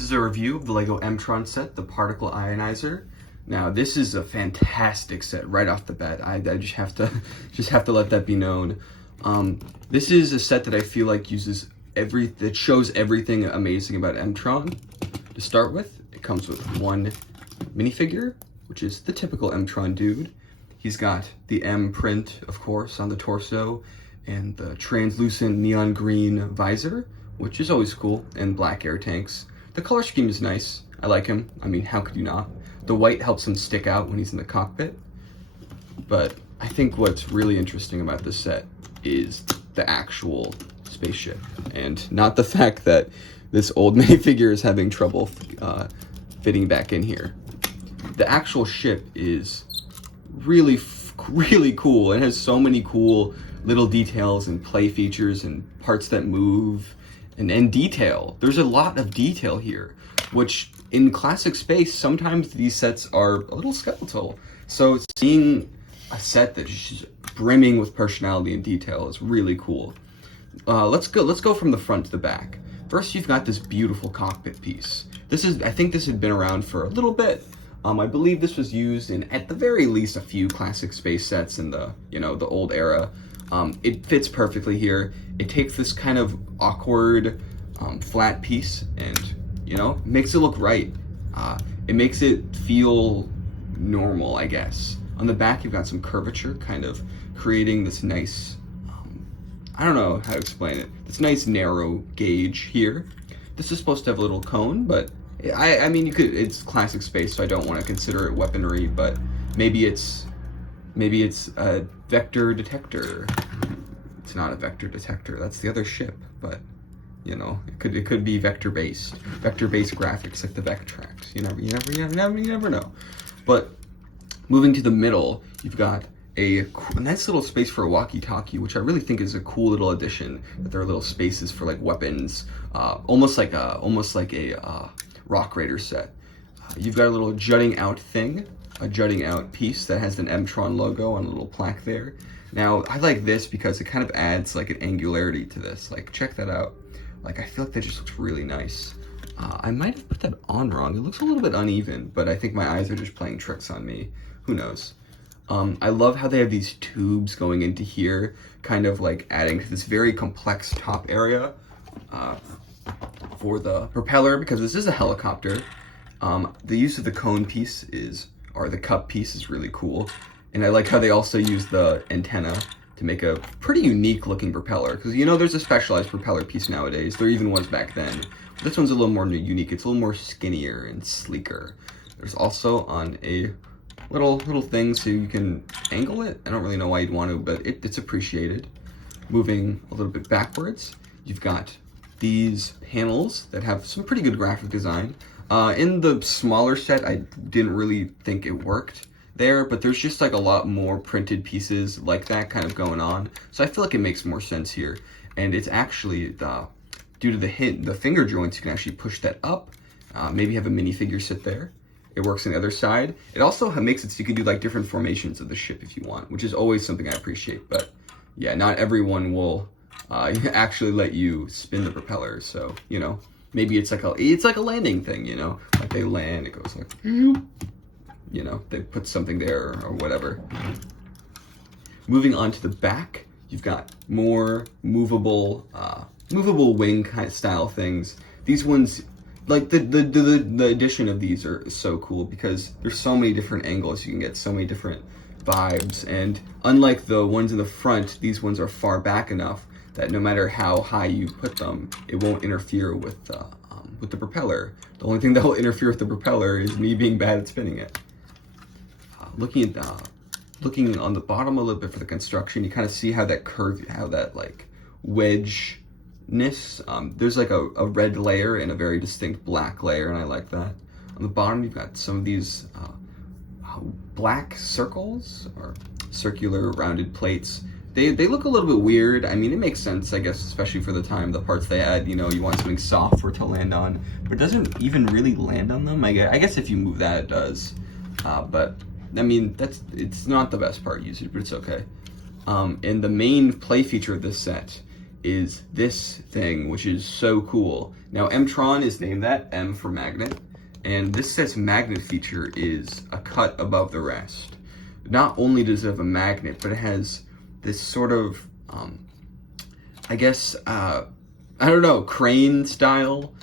This is a review of the LEGO M-Tron set, the Particle Ionizer. Now, this is a fantastic set right off the bat. I just have to let that be known. This is a set that I feel like that shows everything amazing about M-Tron. To start with, it comes with one minifigure, which is the typical M-Tron dude. He's got the M print, of course, on the torso, and the translucent neon green visor, which is always cool, and black air tanks. The color scheme is nice. I like him. I mean, how could you not? The white helps him stick out when he's in the cockpit. But I think what's really interesting about this set is the actual spaceship, and not the fact that this old minifigure is having trouble fitting back in here. The actual ship is really cool. It has so many cool little details and play features and parts that move and detail. There's a lot of detail here, which in classic space, sometimes these sets are a little skeletal. So seeing a set that's just brimming with personality and detail is really cool. Let's go from the front to the back. First, you've got this beautiful cockpit piece. I think this had been around for a little bit. I believe this was used in, at the very least, a few classic space sets in the old era. It fits perfectly here. It takes this kind of awkward, flat piece and, makes it look right. It makes it feel normal, I guess. On the back, you've got some curvature, kind of creating this nice, I don't know how to explain it, this nice narrow gauge here. This is supposed to have a little cone, but I mean, it's classic space, so I don't want to consider it weaponry, but maybe it's a vector detector. It's not a vector detector, that's the other ship, but it could be vector-based graphics like the Vectrax. You never know. But moving to the middle, you've got a nice little space for a walkie-talkie, which I really think is a cool little addition. That there are little spaces for like weapons, almost like a Rock Raider set. You've got a little jutting out thing, a jutting out piece that has an M-Tron logo on a little plaque there. Now, I like this because it kind of adds like an angularity to this. Like, check that out. Like, I feel like that just looks really nice. I might have put that on wrong. It looks a little bit uneven, but I think my eyes are just playing tricks on me. Who knows? I love how they have these tubes going into here, kind of like adding to this very complex top area for the propeller, because this is a helicopter. The use of the cone piece or the cup piece is really cool. And I like how they also use the antenna to make a pretty unique looking propeller. Because there's a specialized propeller piece nowadays. There even was back then. But this one's a little more unique. It's a little more skinnier and sleeker. There's also on a little thing so you can angle it. I don't really know why you'd want to, but it's appreciated. Moving a little bit backwards, you've got these panels that have some pretty good graphic design. In the smaller set, I didn't really think it worked there, but there's just like a lot more printed pieces like that kind of going on. So I feel like it makes more sense here. And it's actually, due to the finger joints, you can actually push that up, maybe have a minifigure sit there. It works on the other side. It also makes it so you can do like different formations of the ship if you want, which is always something I appreciate. But yeah, not everyone will actually let you spin the propeller. So, maybe it's like a landing thing, like they land, it goes like, they put something there or whatever. Moving on to the back, you've got more movable wing kind of style things. These ones, like the addition of these are so cool because there's so many different angles you can get, so many different vibes, and unlike the ones in the front, these ones are far back enough that no matter how high you put them, it won't interfere with the propeller. The only thing that will interfere with the propeller is me being bad at spinning it. Looking on the bottom a little bit for the construction, you kind of see how that curve, how that like wedgeness. There's like a red layer and a very distinct black layer, and I like that. On the bottom, you've got some of these black circles or circular rounded plates. They look a little bit weird. I mean, it makes sense, I guess, especially for the time, the parts they had. You want something soft for it to land on, but it doesn't even really land on them. I guess if you move that, it does. But I mean, it's not the best part usage, but it's okay. And the main play feature of this set is this thing, which is so cool. Now, M-Tron is named that, M for magnet, and this set's magnet feature is a cut above the rest. Not only does it have a magnet, but it has this sort of, I guess, I don't know, crane style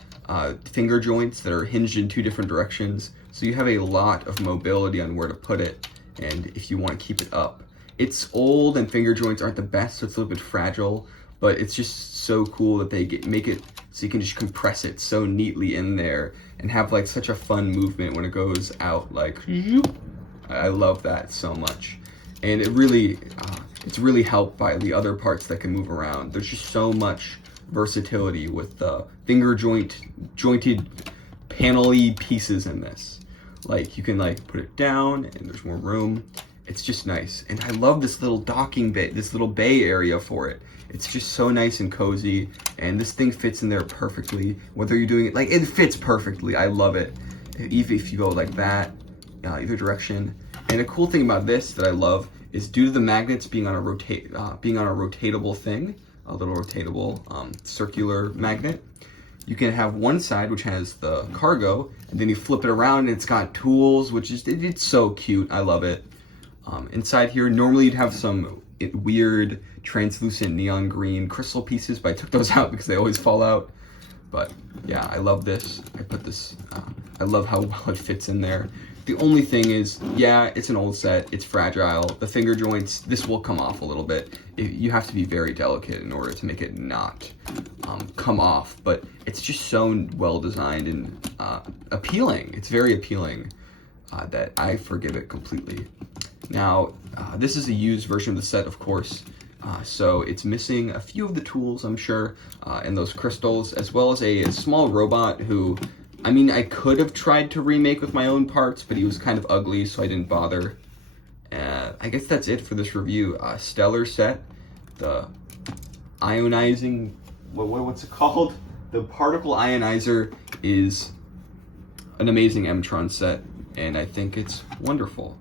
finger joints that are hinged in two different directions. So you have a lot of mobility on where to put it, and if you want to keep it up. It's old and finger joints aren't the best, so it's a little bit fragile, but it's just so cool that they make it so you can just compress it so neatly in there and have like such a fun movement when it goes out, like, I love that so much. And it really, it's really helped by the other parts that can move around. There's just so much versatility with the finger jointed panel-y pieces in this. Like, you can like put it down and there's more room. It's just nice. And I love this little docking bay, this little bay area for it. It's just so nice and cozy, and this thing fits in there perfectly. Whether you're doing it, like, it fits perfectly. I love it. Even if you go like that, either direction. And a cool thing about this that I love is due to the magnets being on a rotatable thing, a little rotatable circular magnet, you can have one side which has the cargo, and then you flip it around and it's got tools, which is, it's so cute. I love it. Inside here, normally you'd have some weird translucent neon green crystal pieces, but I took those out because they always fall out. But yeah, I love this. I put this, I love how well it fits in there. The only thing is, yeah, it's an old set, it's fragile. The finger joints, this will come off a little bit. You have to be very delicate in order to make it not come off, but it's just so well designed and appealing. It's very appealing that I forgive it completely. Now, this is a used version of the set, of course, so it's missing a few of the tools, I'm sure, and those crystals, as well as a small robot who, I mean, I could have tried to remake with my own parts, but he was kind of ugly, so I didn't bother. I guess that's it for this review. Stellar set, the ionizing, what's it called? The particle ionizer is an amazing M-Tron set, and I think it's wonderful.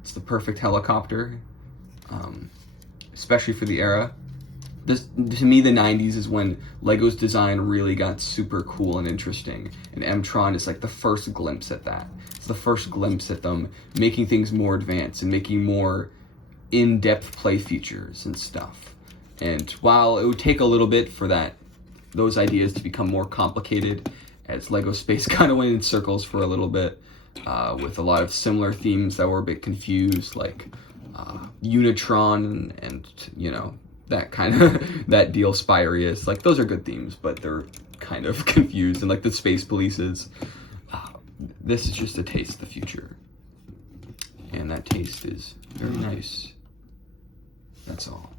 It's the perfect helicopter, especially for the era. To me, the 90s is when Lego's design really got super cool and interesting, and M-Tron is like the first glimpse at that. It's the first glimpse at them making things more advanced and making more in-depth play features and stuff. And while it would take a little bit for those ideas to become more complicated, as Lego Space kind of went in circles for a little bit, with a lot of similar themes that were a bit confused, like Unitron and, you know, that kind of, that deal, Spirius. Like, those are good themes, but they're kind of confused, and like the Space Polices. This is just a taste of the future. And that taste is very nice. That's all.